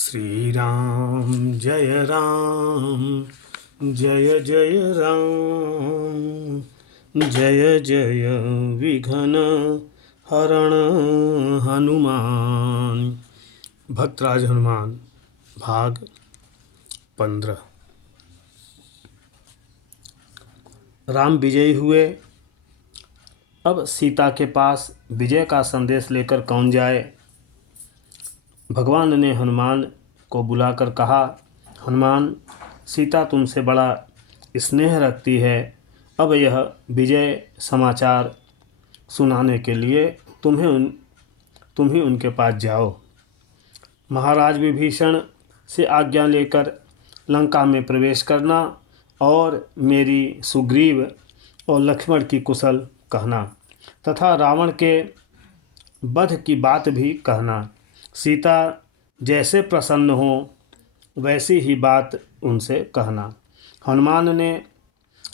श्री राम जय राम जय जय विघ्न हरण हनुमान। भक्तराज हनुमान भाग 15। राम विजयी हुए। अब सीता के पास विजय का संदेश लेकर कौन जाए। भगवान ने हनुमान को बुलाकर कहा, हनुमान, सीता तुमसे बड़ा स्नेह रखती है। अब यह विजय समाचार सुनाने के लिए तुम ही उनके पास जाओ। महाराज विभीषण से आज्ञा लेकर लंका में प्रवेश करना और मेरी सुग्रीव और लक्ष्मण की कुशल कहना तथा रावण के वध की बात भी कहना। सीता जैसे प्रसन्न हो वैसी ही बात उनसे कहना। हनुमान ने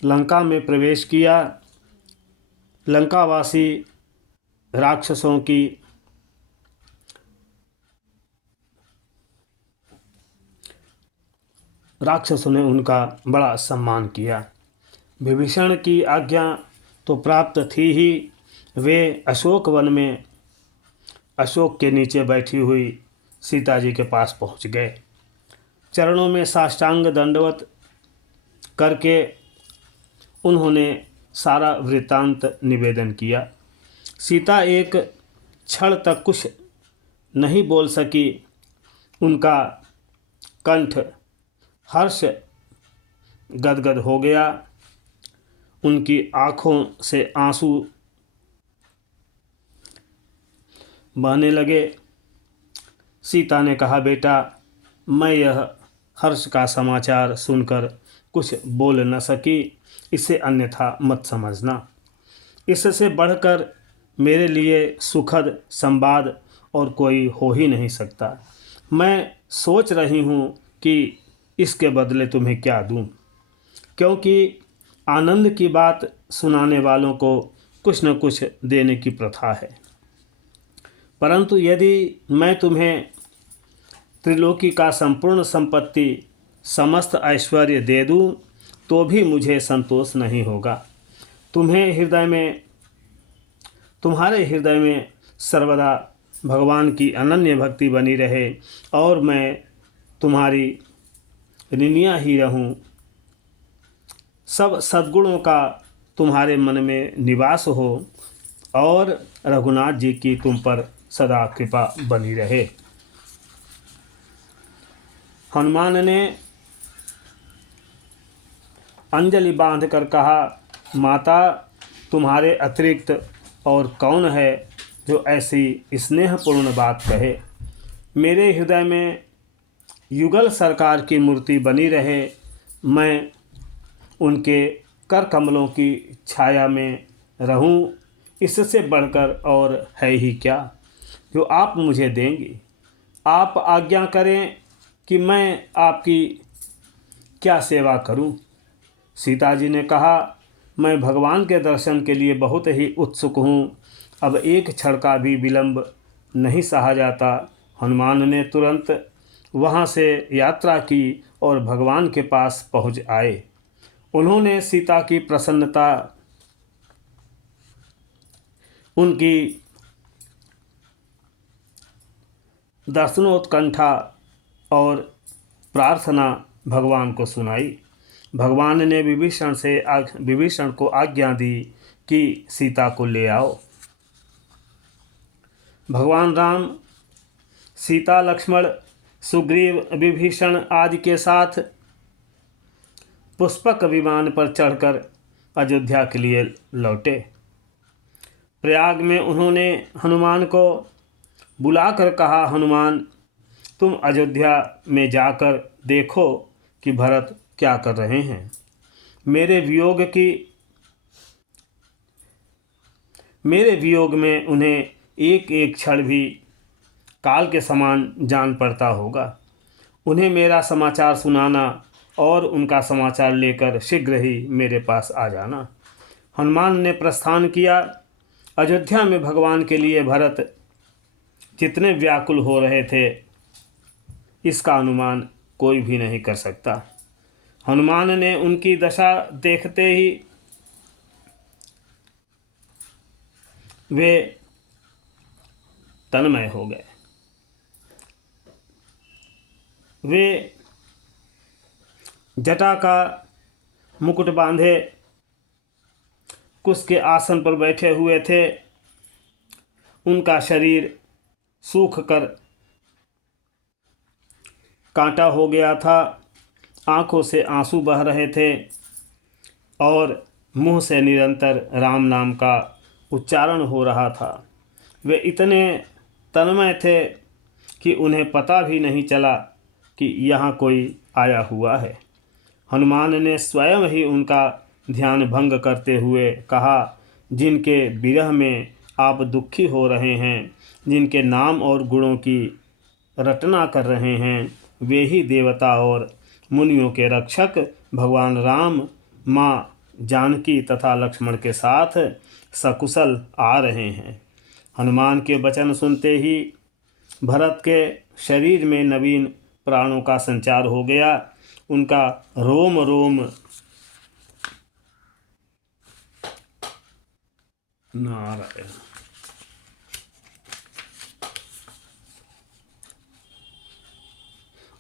लंका में प्रवेश किया। लंकावासी राक्षसों ने उनका बड़ा सम्मान किया। विभीषण की आज्ञा तो प्राप्त थी ही। वे अशोक वन में अशोक के नीचे बैठी हुई सीता जी के पास पहुंच गए। चरणों में साष्टांग दंडवत करके उन्होंने सारा वृत्तांत निवेदन किया। सीता एक क्षण तक कुछ नहीं बोल सकी। उनका कंठ हर्ष गदगद हो गया। उनकी आँखों से आंसू बहने लगे। सीता ने कहा, बेटा, मैं यह हर्ष का समाचार सुनकर कुछ बोल न सकी, इसे अन्यथा मत समझना। इससे बढ़कर मेरे लिए सुखद संवाद और कोई हो ही नहीं सकता। मैं सोच रही हूँ कि इसके बदले तुम्हें क्या दूँ, क्योंकि आनंद की बात सुनाने वालों को कुछ न कुछ देने की प्रथा है। परंतु यदि मैं तुम्हें त्रिलोकी का संपूर्ण संपत्ति, समस्त ऐश्वर्य दे दूं, तो भी मुझे संतोष नहीं होगा। तुम्हारे हृदय में सर्वदा भगवान की अनन्य भक्ति बनी रहे और मैं तुम्हारी ऋणिया ही रहूं। सब सद्गुणों का तुम्हारे मन में निवास हो और रघुनाथ जी की तुम पर सदा कृपा बनी रहे। हनुमान ने अंजलि बांधकर कहा, माता, तुम्हारे अतिरिक्त और कौन है जो ऐसी स्नेहपूर्ण बात कहे। मेरे हृदय में युगल सरकार की मूर्ति बनी रहे। मैं उनके कर कमलों की छाया में रहूं, इससे बढ़कर और है ही क्या जो आप मुझे देंगी। आप आज्ञा करें कि मैं आपकी क्या सेवा करूं। सीता जी ने कहा, मैं भगवान के दर्शन के लिए बहुत ही उत्सुक हूँ। अब एक क्षण का भी विलंब नहीं सहा जाता। हनुमान ने तुरंत वहाँ से यात्रा की और भगवान के पास पहुँच आए। उन्होंने सीता की प्रसन्नता, उनकी दर्शनोत्कंठा और प्रार्थना भगवान को सुनाई। भगवान ने विभीषण को आज्ञा दी कि सीता को ले आओ। भगवान राम सीता, लक्ष्मण, सुग्रीव, विभीषण आदि के साथ पुष्पक विमान पर चढ़कर अयोध्या के लिए लौटे। प्रयाग में उन्होंने हनुमान को बुलाकर कहा, हनुमान, तुम अयोध्या में जाकर देखो कि भरत क्या कर रहे हैं। मेरे वियोग में उन्हें एक एक क्षण भी काल के समान जान पड़ता होगा। उन्हें मेरा समाचार सुनाना और उनका समाचार लेकर शीघ्र ही मेरे पास आ जाना। हनुमान ने प्रस्थान किया। अयोध्या में भगवान के लिए भरत जितने व्याकुल हो रहे थे, इसका अनुमान कोई भी नहीं कर सकता। हनुमान ने उनकी दशा देखते ही वे तन्मय हो गए। वे जटा का मुकुट बांधे कुश के आसन पर बैठे हुए थे। उनका शरीर सूख कर कांटा हो गया था, आंखों से आंसू बह रहे थे और मुंह से निरंतर राम नाम का उच्चारण हो रहा था। वे इतने तन्मय थे कि उन्हें पता भी नहीं चला कि यहाँ कोई आया हुआ है। हनुमान ने स्वयं ही उनका ध्यान भंग करते हुए कहा, जिनके विरह में आप दुखी हो रहे हैं, जिनके नाम और गुणों की रटना कर रहे हैं, वे ही देवता और मुनियों के रक्षक भगवान राम माँ जानकी तथा लक्ष्मण के साथ सकुशल आ रहे हैं। हनुमान के वचन सुनते ही भरत के शरीर में नवीन प्राणों का संचार हो गया। उनका रोम रोम नारायण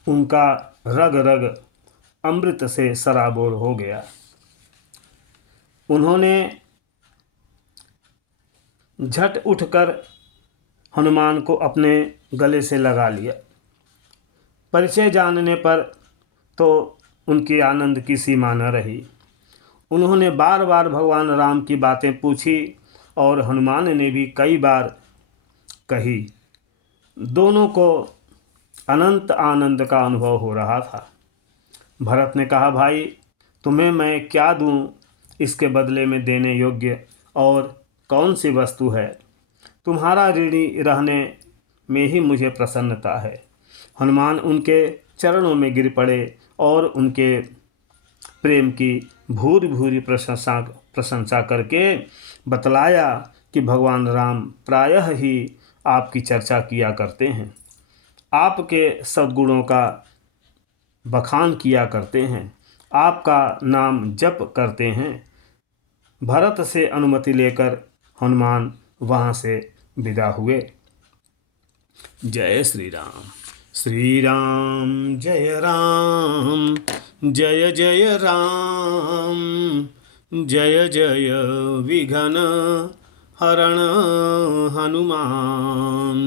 उनका रग रग अमृत से सराबोर हो गया। उन्होंने झट उठकर हनुमान को अपने गले से लगा लिया। परिचय जानने पर तो उनकी आनंद की सीमा न रही। उन्होंने बार बार भगवान राम की बातें पूछी और हनुमान ने भी कई बार कही। दोनों को अनंत आनंद का अनुभव हो रहा था। भरत ने कहा, भाई तुम्हें मैं क्या दूं, इसके बदले में देने योग्य और कौन सी वस्तु है। तुम्हारा ऋणी रहने में ही मुझे प्रसन्नता है। हनुमान उनके चरणों में गिर पड़े और उनके प्रेम की भूरि भूरि प्रशंसा करके बतलाया कि भगवान राम प्रायः ही आपकी चर्चा किया करते हैं, आपके सद्गुणों का बखान किया करते हैं, आपका नाम जप करते हैं। भरत से अनुमति लेकर हनुमान वहाँ से विदा हुए। जय श्री राम। श्री राम जय राम, जय जय राम, जय जय विघ्न हरण हनुमान।